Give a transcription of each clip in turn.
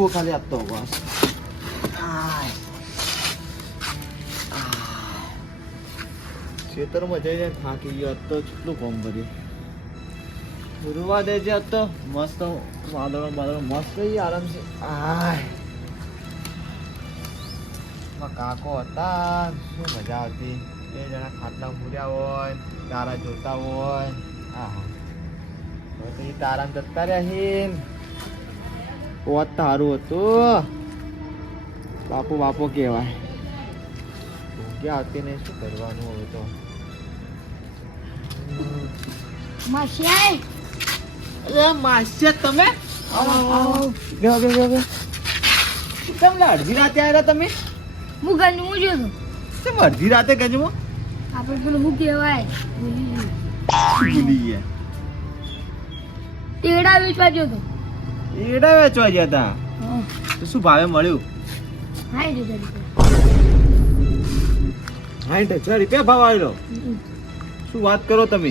જુઓ ખાલી આપતો બસ. ખેતરમાં જઈને થાકી ગયો હતો કેટલું કામ કર્યું ગુરુવા દે છે આજ તો મસ્ત વાદળો વાદળો મસ્ત ઈ આરામ છે આય કાકો હતા શું મજા આવતી બે જણા ખાટલા મૂર્યા હોય તારા જોતા હોય હવે તો ઈ તારામ જતા રહ્યા પોત તારું હતું. બાપુ બાપુ કહેવાય. ઊંઘી આવતી નહીં શું કરવાનું હવે તો? માસ્ય તમે? લે અડધી રાતે આવ્યા તમે? હું ગંજમું જોતો કેમ અડધી રાતે ગજમાં આપણે પેલું હું કહેવાય? ભૂલી ગયું. વેચવા જોતો એડા વેચવા ગયા હતા તો શું ભાવે મળ્યું? સાઠ હજાર રૂપિયા ભાવ આવેલો. શું વાત કરો તમે?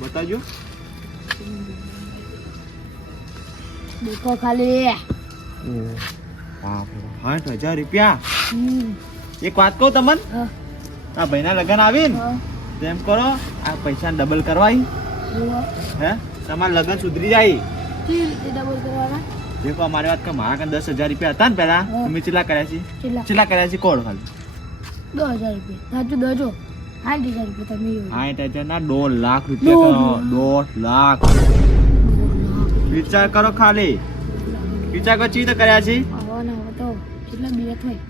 બતાજો દેખો ખાલી. સાઠ હજાર રૂપિયા. એક વાત કહું તમને? આ ભાઈના લગ્ન આવીને તેમ કરો આ પૈસા ડબલ કરવાય. હે? તમારા લગ્ન સુધરી જાય. કેવી રીતે ડબલ કરવાના? દેખો અમારી વાત કે મારા કાન દસ હજાર રૂપિયા હતા ને પહેલા અમે ચેલા કર્યા છે કેટલા ચેલા કર્યા છે કોણ ખાલી? દસ હજાર રૂપિયા. સાચું દજો. આઠ હજાર રૂપિયા તમે. સાઠ હજાર ના દોઢ લાખ રૂપિયા દોઢ લાખ. વિચાર કરો ખાલી. વિચાર કરો ચી રીતે કર્યા છે હા આવા તો કેટલા બે થાય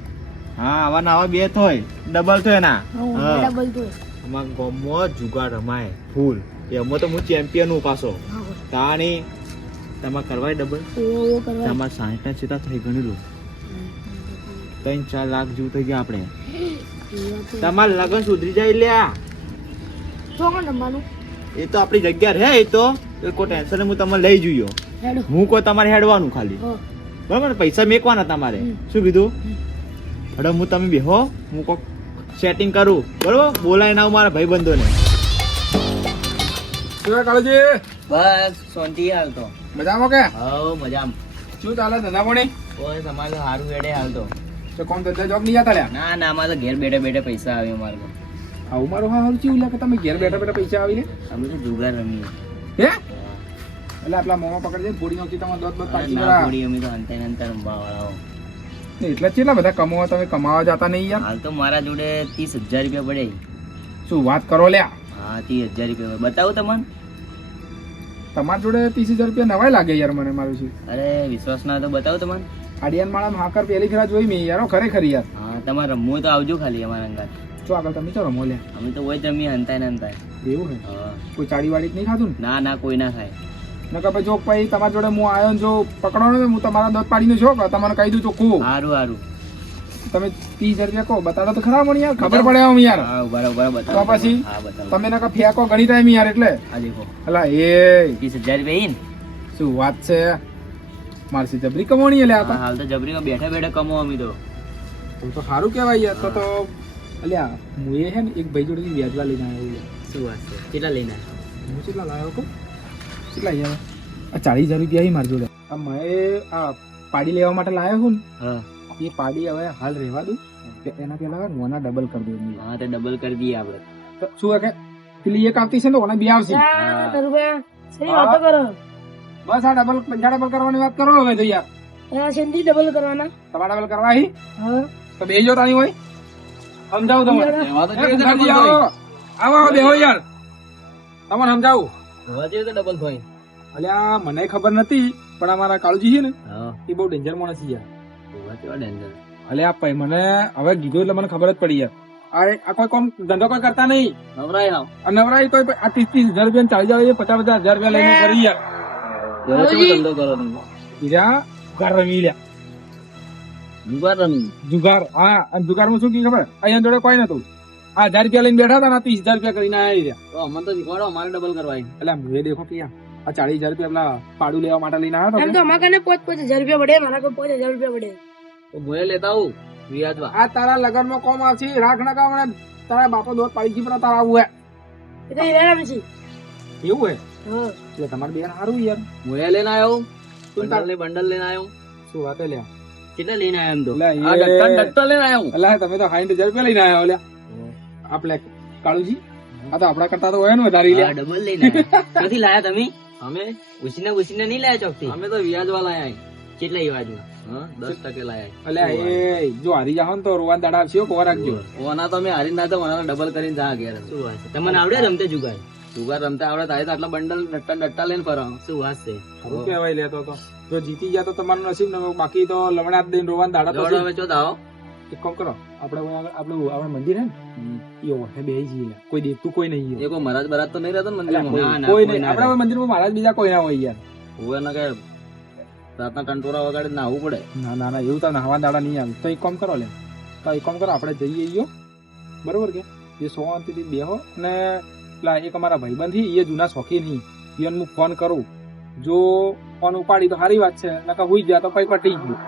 હા આવા નવા બે થોય ડબલ થોય ના. ડબલ થોય અમાર ગોમો જુગાર રમાય. ફૂલ. એમાં તો હું ચેમ્પિયન હું પાછો. તાણી તમારે કરવાય ડબલ તમારે સાઠ ના ચેતા થઈ ગણેલું. ત્રણ ચાર લાખ જેવું થઈ ગયા આપણે. તમારે લગન સુધરી જાય લ્યા. એ તો આપણી જગ્યા રહે એ તો. કોઈ ટેન્શન હું તમને લઈ જઈયો હું કોઈ તમારે હેડવાનું ખાલી. બરાબર? ને? પૈસા મેકવાના તમારે. શું કીધું. હવે હું તમે બેહો હું. કોક સેટિંગ કરું. બરોબર? બોલાય ના મારા ભાઈ બંધોને શું કાળજી? બસ શાંતિ હાલતો મજામાં કે? હો મજામ. શું ચાલે ધંધા પાણી? ઓય તમારે સારું હેડે હાલ તો. કોણ ધંધા જોબ નહીં જતા લ્યા ના ના અમારે તો ઘેર બેઠે બેઠે પૈસા આવે અમારે તો. આવું મારું હા હારું ચીવું લે કે તમે ઘેર બેઠા બેઠા પૈસા આવીને? અમે તો જુગાર રમીએ. હે? એટલે આપલા મોમાં પકડી દે ફોડી નાખી તમારે દોત દોત પાછી કરા પડી અમે તો અંતે અંતે રમવા વાળાઓ એટલે કેટલા બધા કમાવા તમે કમાવા જતા નહીં યાર? હાલ તો મારા જોડે ત્રીસ હજાર રૂપિયા પડે. શું વાત કરો લ્યા? હા ત્રીસ હજાર રૂપિયા બતાવું તમને. તમારા જોડે ત્રીસ હજાર રૂપિયા નવાય લાગે યાર મને મારું છે અરે વિશ્વાસ ના તો બતાવો તમને. આડિયાન માળા હાકર પહેલી ખરા જોઈ મેં યાર ખરેખર યાર. હા તમારે રમવું તો આવજો ખાલી અમારા અંગાત. શું આગળ તમે ચો રમો લે અમે તો હોય જમી હંતાય અંતાય ને અંતાય એવું હે? કોઈ ચાડી વાડી નહીં ખાધું ના? ના કોઈ ના ખાય. ને નકર ભાઈ જો ભાઈ તમારા જોડે હું આવ્યો જો પકડો ને હું તમારા દોત પાડીને છો તમારે કહી દઉં ચોખ્ખું સારું સારું તમે ત્રીસ રૂપિયા કહો બતાડો તો ખરા મને યાર ખબર પડે આમ યાર. તો પછી? હા તમે નકર ફેંકો ઘણી ટાઈમ યાર એટલે. અલા એ. ત્રીસ હજાર રૂપિયા ને શું વાત છે? મારસી જબરી કમાણી એટલે આ હાલ તો જબરી બેઠા બેઠા કમો અમી તો. તો તો સારું કહેવાય યાર તો તો અલ્યા હું એ હે ને એક ભાઈ જોડેથી વ્યાજવા લઈને આવ્યો યાર. શું વાત છે? કેટલા લઈને હું કેટલા લાવ્યો કહું? કેટલા યાર આ ચાલીસ હજાર રૂપિયા હી મારી જોડે. આ મેં આ પાડી લેવા માટે લાવ્યો હા ને. એ પાડી હવે હાલ રહેવા દઉં. કે એના પહેલા નોના ડબલ કરી દઉં હા તો ડબલ કરી દઈએ આપણે. તો શું કે પેલી એક આવતી છે ને તો ઓને બે આવશે. બસ આ ડબલ પંજા ડબલ કરવાની વાત કરો હવે તો યાર. સિંધી ડબલ કરવાના? તમારા ડબલ કરવા હી? તો બે હોય. સમજાવું તમને. આવો. આવો આવો બેહો યાર. તમને સમજાવું? ડબલ અલ્યા મને ખબર નથી પણ અમારા કાળુજી છે ને એ બહુ ડેન્જર માણસ છે યાર. ડેન્જર અલ્યા ભાઈ મને હવે કીધું એટલે મને ખબર જ પડી યાર. આ આ કોઈ કોમ ધંધો કોઈ કરતા નહીં. નવરાય આવ. નવરાય તો આ ત્રીસ ત્રીસ હજાર રૂપિયા ચાલી જાય પચાસ પચાસ હજાર રૂપિયા લઈને કરી યાર. એવો હાજી. કેવો ધંધો કરો તમે? હીરા જુગાર રમી લ્યા. જુગાર રમી? જુગાર હા અને જુગારમાં શું કી ખબર? અહીંયા જોડે કોઈ નતું. આ હજાર રૂપિયા લઈને બેઠા હતા ને ત્રીસ હજાર રૂપિયા કરીને આવી રહ્યા તો અમને તો શીખવાડો અમારે ડબલ કરવા એટલે મેં દેખો કે આ ચાલીસ હજાર રૂપિયા પેલા પાડું લેવા માટે લઈને આવ્યો તો અમારે પોચ પાંચ હજાર રૂપિયા પડે મારા પાંચ હજાર રૂપિયા પડે તો હું લેતા આવું વ્યાજવા આ તારા લગનમાં કોમ આવશે રાખ ના કામ તારા બાપો દોર પાડી જી પર તારા આવું હે. એ તો હીરા છે એવું હે? હા. એટલે તમારે બેન હારું યાર. હું લઈને આવ્યો. તું તાર- બંડલ બંડલ લઈને આવ્યો. શું વાત લ્યા? કેટલા લઈને આવ્યો એમ તો? આ ડટ્ટા ડટ્ટા લઈને આવ્યો. અલા તમે તો સાઈઠ હજાર રૂપિયા લઈને આવ્યા ઓલ્યા આપણે કાળુજી આ તો આપડા કરતા તો હોય ને વધારે લ્યા. ડબલ લઈને ક્યાંથી લાયા તમે? અમે? ઉસીને ઉસીને નહીં લાયા ચોકથી? અમે તો વ્યાજવા લાયા કેટલા વ્યાજ હા દસ ટકે લાયા. અલ્યા એ જો હારી જાવ તો રોવાન દાડા આવશે કોવા રાખજો. ઓના તો અમે હારી ના તો ઓના ડબલ કરીને જા ઘેર. શું વાત તમને આવડે રમતે જુગાર? જુગાર રમતા આવડે તારે આટલા બંડલ ડટ્ટા ડટ્ટા લઈને ફરો. શું વાત છે? કહેવાય લેતો તો. જો જીતી ગયા તો તમારું નસીબ ને બાકી તો લમણા દઈને રોવાન દાડા તો હવે ચો દાવો. એક કામ કરો આપણે આપણે આપણે મંદિર હે ને? યો હે બે જઈએ. કોઈ દેખતું કોઈ નહીં એ કોઈ મહારાજ બરાજ તો નહીં રહેતો મંદિર કોઈ- કોઈ નહીં. આપણે મંદિરમાં મહારાજ બીજા કોઈ ના હોય યાર. હોય ને કે રાતના કંટોરા વગાડે નાહવું પડે. ના ના ના એવું તો નાહવા દાડા નહીં આવે તો એક કામ કરો લે. તો એક કામ કરો આપણે જઈએ ઈયો બરોબર કે? એ શાંતિથી બેહો અને પેલા એક અમારા ભાઈબંધ એ જૂના શોખીન હી ઈયોને હું ફોન કરું. જો ફોન ઉપાડી તો સારી વાત છે. નકા હુઈ ગયા તો પછી પટી ગયું.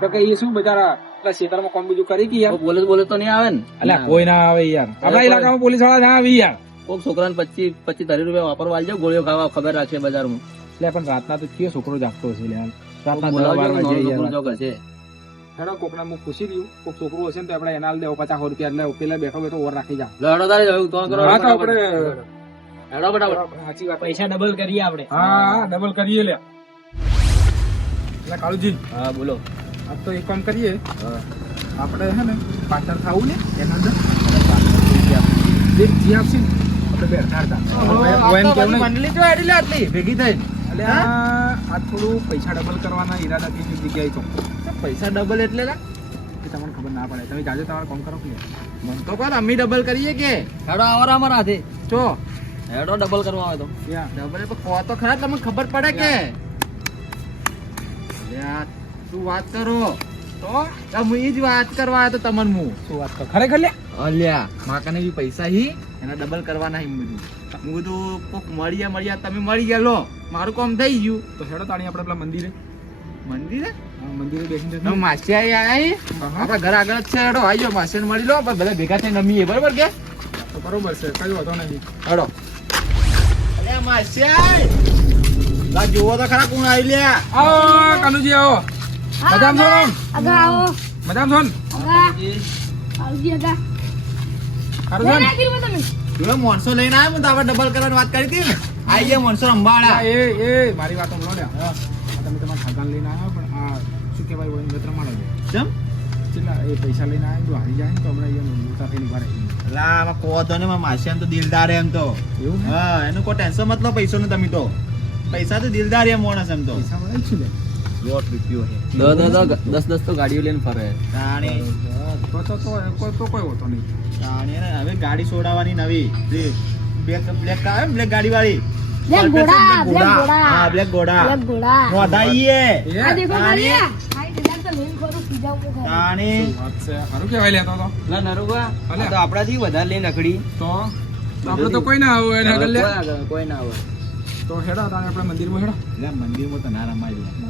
તો કે એ શું બજારા પેલા શેતરમાં કોમ બીજું કરી કે યાર? બોલે બોલે તો નહીં આવે ને. અલ્યા કોઈ ના આવે યાર. આપણા ઇલાકામાં પોલીસવાળા ના આવી યાર. છોકરા છોકરાને પચીસ પચીસ ત્રીસ રૂપિયા વાપરવા જાવ ગોળીઓ ખાવા ખબર રાખશે બજારમાં. એટલે પણ રાતના તો કયો છોકરો જાગતો હશે યાર રાતના દસ બાર વાગે હશે. હેડો કોકને હું પૂછી રહ્યું કોક છોકરું હશે ને તો આપણે એના દેવો પચાસ રૂપિયા એટલે પેલા બેઠો બેઠો ઓર રાખી જા લો, તારે જવું, તો કરો હા આપણે હેડો ફટાફટ. સાચી વાત. પૈસા ડબલ કરીએ આપણે. હા ડબલ કરીએ લે. એટલે કાળુજી. હા બોલો. આ તો એક કામ કરીએ. આપણે હે ને પાછળ થાવું ને એના અંદર જે આપશે આપણે બેઠા હતા. ભેગી થઈ એટલે આ થોડું પૈસા ડબલ કરવાના ઈરાદાથી જગ્યાએ છો. પૈસા ડબલ એટલે? કે તમને ખબર ના પડે. તમે જાજો તમારે કોમ કરો કે? મન તો કહો અમી ડબલ કરીએ કે? હેડો આવરા અમારા હાથે. ચો હેડો ડબલ કરવા આવે તો. ડબલ એટલે કહો તો ખરા તમને ખબર પડે કે? શું વાત કરો? તો? હું એ જ વાત કરવા આવ્યો તો તમને હું. શું વાત કરો? ખરેખર લે? અલ્યા માકાને બી પૈસા હી એના ડબલ કરવાના હી બધું હું કીધું કોક મળ્યા મળ્યા તમે મળી ગયા લો. મારું કામ થઈ ગયું. તો હેડો તાણી આપણે પેલા મંદિરે. મંદિરે? હા, મંદિરે બેસીને માસિયા આયા આપણા ઘર આગળ જ છે હેડો. આઈ જાઓ માસિયાને મળી લો. બધા ભેગા થઈને રમીએ. બરોબર કે? બરોબર છે કઈ વાંધો નહીં. હેડો. અલે માસિયા લા જોવો તો ખરા કોણ આવી લે આવો કાનુજી આવો. મજામ છો આગા છો આગા આવજી આગા તું માણસો લઈને આવ્યો તો આપણે ડબલ કલર વાત કરી હતી ને. આઈ ગયા માણસો અંબાળા એ એ મારી વાત નો. લ્યા આ તમે તમારા ખાતાને લઈને આવ્યા પણ આ શું કહેવાય હોય મિત્ર માણો કેમ કેટલા એ પૈસા લઈને આવ્યો જો હારી જાય તો હમણાં અહીંયા મોટા થઈને ઊભા રહી. લા આમાં કહો તો ને માસી એમ તો દિલદાર એમ તો. એવું હા એનું કોઈ ટેન્શન મતલબ પૈસો નું તમે તો. પૈસા તો દિલદાર એમ માણસ એમ તો. પૈસા મળે છે ને. દોઢ રૂપિયો દસ દસ તો ગાડીઓ લઈને ફરે. તાણી તો તો તો કોઈ તો કોઈ હોતો નહીં. તાણી હવે ગાડી છોડાવવાની નવી. બ્લેક બ્લેક આવે બ્લેક ગાડી વાળી બ્લેક ઘોડા બ્લેક ઘોડા. હા બ્લેક બ્લેક આ દેખો આપણાથી વધારે લઈ અકડી તો? આપડે તો કોઈ ના આવે કોઈ ના આવે તો હેડો આપણે મંદિરમાં હેડો. મંદિરમાં તો ના રમાય.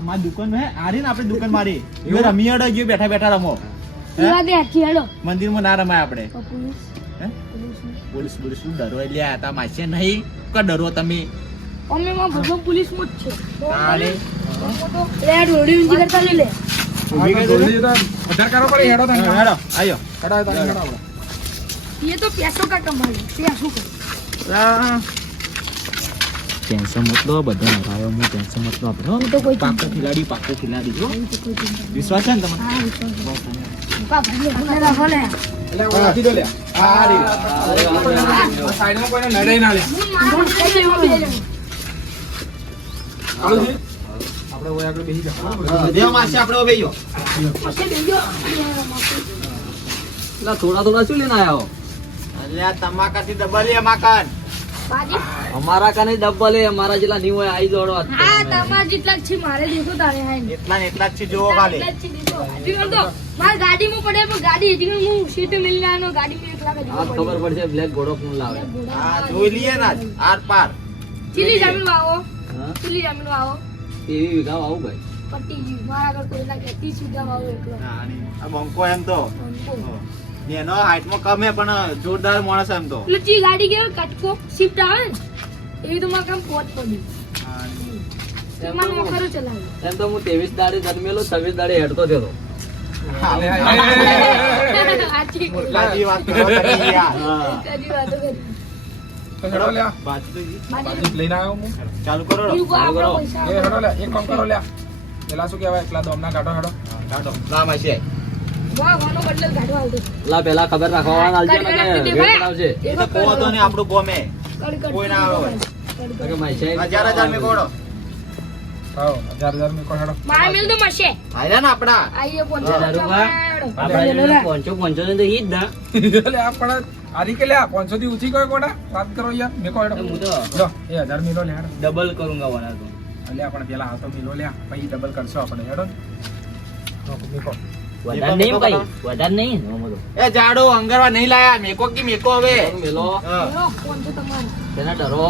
મારી દુકાન હે આરી ને આપણી દુકાન મારી એવું? એવું રમી હડો ગયો બેઠા બેઠા રમો હે? પીવા દે હાથી હેડો મંદિરમાં ના રમાય આપણે તો પોલીસ હે? પોલીસ પોલીસ પોલીસ શું ડરો એટલે તા માસે નહીં કે ડરો તમે અમે માં ભગવાન પોલીસ માં જ છે તો તારે તો લે રોડી ઊંચી કરતા લઈ લે આ તો જલ્દી તો વધારે કરો પડે હેડો તાણે હેડો આયો હેડો તાણે હેડો આપણે ये तो पैसों का कमाल है पैसों का ટેન્શન મતલો બધા હરાયો હું ટેન્શન મતલો આપણે હું તો કોઈ પાકો ખેલાડી પાકો ખેલાડી જો વિશ્વાસ છે ને તમને હા વિશ્વાસ થોડા થોડા શું લઈને આવ્યો તમાકાથી ડબલ માકન. અમારા કાને ડબ્બલ એ અમારા જેટલા નહીં હોય આઈ દોડો હા તમે. તમારા જેટલા જ છે મારે દેખો તારે હાય એટલા ને એટલા જ છે જોવો ખાલી. મારી ગાડી તો ગાડીમાં પડે પણ ગાડી હજી હું સીટ મિલને આનો ગાડી મેં એકલા હા ખબર પડશે બ્લેક ઘોડો કોણ લાવે. હા જોઈ લઈએ ના આર પાર. ચીલી જામીન વાવો હા? ચીલી જામીન આવો. એવી વિઘા આવું ભાઈ. પટ્ટી જી મારા આગળ કોઈ કે ત્રીસ વીઘા વાવો એકલો. આ બંકો એમ તો. બંકો. એનો હાઈટમાં કમે પણ જોરદાર માણસ એમ તો. એટલે ચી ગાડી ગયો કટકો શિફ્ટ આવે એવી તો મારે કામ પોત પડી એમાં નોકરો ચલાવે. એમ તો હું ત્રેવીસ દાડે જન્મેલો છવ્વીસ દાડે હેડતો થયો ચાલુ કરો એક કામ કરો લ્યા. પેલા શું કહેવાય? એકલા દોમના કાઢો હેડો. કાઢો. રામ હશે. લા પેલા ખબર આલજો કે વેટ કરાવશે એ તો તો ને આપણું ગોમે? કોઈ ના આવે. અરે માય છે સાહેબ હજાર હજાર મેં કોડો આવો હજાર હજાર મે કોડો માય મિલ તો મશે આયા ને આપડા. આઈએ પોંચો હજાર રૂપિયા? આપડે પોંચો પોંચો ને તો ઈ જ ના લ્યા આપડા આરી કે લ્યા પાંચસો થી ઉઠી ગયો કોડા વાત કરો યાર મે કોડો હું તો જો એ હજાર મિલો લે ડબલ કરુંગા વાળા તો. અલ્યા પણ પેલા હાથો મિલો લ્યા પછી ડબલ કરશો આપણે હેડો ને. લો, મેકો. વધારે નહીં ભાઈ વધારે નહીં એ જાડો અંગરવા નહીં લાયા મેકો કી મેકો હવે? મેલો. લો, પોંચો તમારે. તેના ડરો.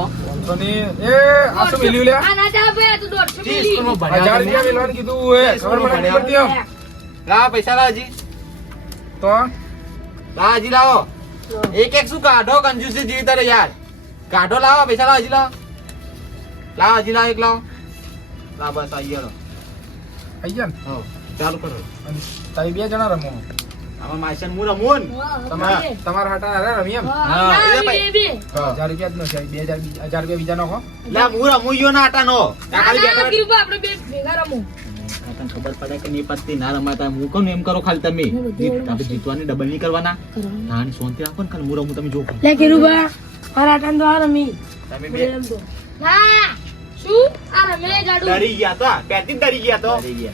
એ આ શું મિલ્યું લ્યા? આ ના ચાલે ભાઈ, આ તો દોઢસો જી, મિલી. સ્કૂલમાં ભણ્યા હજાર રૂપિયા મિલવાનું કીધું એ. ખબર પડે પડતી એમ. લાવો પૈસા લાવો તો? એક એક શું કાઢો કંજુસી જીવી તારે યાર. કાઢો લાવો પૈસા લાવો હજી લાવો. લાવો હજી લાવો એક લાવો. લા બસ આઈ ગયો. આઈ ગયા હો. ચાલુ કરો. તમે બે જણા રમો. આમાં માસન હું રમું ને? હા, તમારા તમારા હાટા અરે રમી એમ? હા, હા, ના. હજાર રૂપિયા જ નો છે બે હજાર હજાર રૂપિયા બીજા નાખો લા હું રમું યો ના હાટા નો ના, ના, આપણે બે ભેગા રમો. તને ખબર પડે કે નહીં પત્તી ના રમાતા હું કહું ને એમ કરો ખાલી તમે? તમે આપણે જીતવાની ડબલ નહીં કરવાના. ના ની આપો રાખો ને ખાલી હું રમું તમે જો લે કિરુબા મારા આટાને તો આ રમી. તમે બે. બે ના. શું? આ રમે જાડુ. ડરી ગયા તો પેટી ડરી ગયા તો.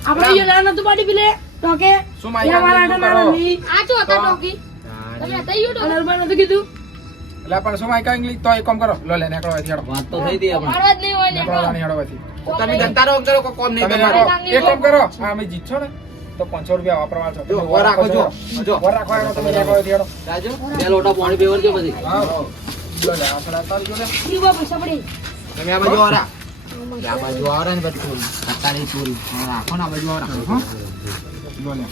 આપણે યો ના નતું પાડી પેલે? ટોકે શું પેલા મારા માઇકા આટાને આ ચો હતા ટોકી. તમે હતા યો ટોકી અનરબા નતું કીધું? એટલે પણ શું માઇકા ઇંગ્લિશ તો એક કામ કરો. લો લે નીકળો અહીંથી હેડો. વાત તો થઈ હતી આપણે મારવા જ નહીં હોય ને હેડો અહીંથી. તમે જનતા રહો કરો કોઈ કોમ નહીં તમે એક કામ કરો. હા અમે જીતશો ને તો પાંચસો રૂપિયા વાપરવા છો. જો, તમે વર રાખો જો, જો. વર રાખો હેડો તમે નીકળો અહીંથી હેડો. રાજો બે લોટા પાણી પીવડજો પછી. હા. લો લે આપણે તારી જોડે કિરુબા પૈસા પડી તમે આ બાજુ આવરા આ બાજુ આવરા ને બધું અત્યારે ચોરી રાખો ને આ બાજુ આવરા. હા. લો લે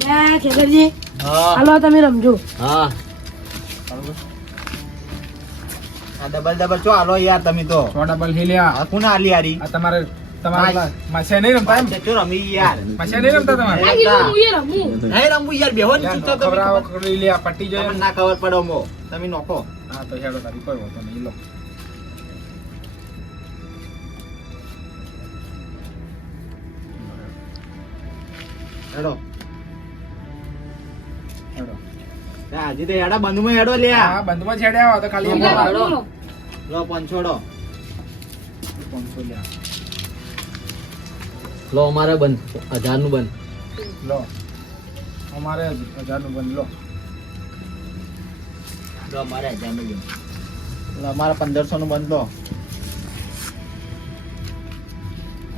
લે ખેતરજી હાલો તમે રમજો. હા. આ ડબલ ડબલ ચો હાલો યાર તમે તો. સો ડબલ હી લ્યા. આ આલી યારી આ તમારે તમારે માછે નહીં રમતા એમ? ચો રમી યાર? માછે નહીં રમતા તમારે? આ કીધું હું એ રમું. નહીં રમવું યાર બેહો ને તમે. ખબર લ્યા ના ખબર પડે મો તમે નોખો. હા તો હેડો તારી કોઈ વાંધો નહીં લો. હેડો. હેડો. હજી તો હેડા બંધમાં હેડો લે હા બંધમાં છેડ્યા આવો તો ખાલી. લો પંચોડો. પાંચસો લ્યા. લો અમારે બંધ. હજારનું બંધ. લો. અમારે હજારનું બંધ લો. લો અમારે હજારનું બંધ અમારે પંદરસો નું બંધ લો.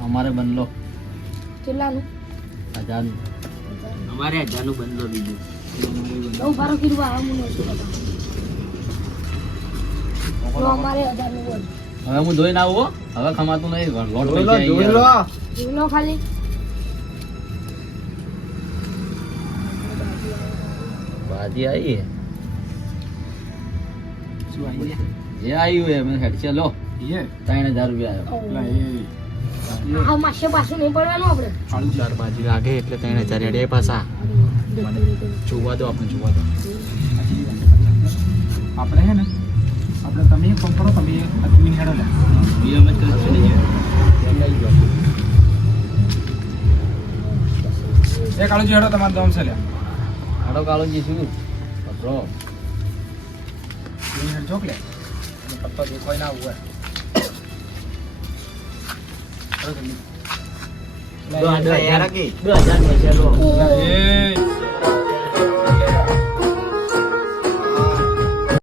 અમારે બંધ લો. કેટલાનું અમારે બીજું હજારનું બોલ. હવે હું ધોઈને આવું હવે ખમાતું નહીં. લોટ લો આવી ખાલી. શું આવી? જે આવ્યું એ મેં હેડ છે લો. ત્રણ હજાર રૂપિયા આવ્યો લા, એ આ માસે પાછું નહીં પડવાનું આપણે. ચાર બાજુ લાગે એટલે ત્રણ હજાર હેડે પાછા. જોવા દો આપણે જોવા દો. આપણે હે ને આપણે તમે ફોન કરો તમે અજમીન હેડો લે. બીજો મેચ કરી છે નહીં એ કાળુજી હેડો તમારે દમ છે લે. હાડો કાળોજી શું? પકડો જોક લે. પપ્પા પત્તો દેખાય ના હોય. હેડો જલ્દી. દો, દો, તૈયાર કી દો હજાર પૈસા લો.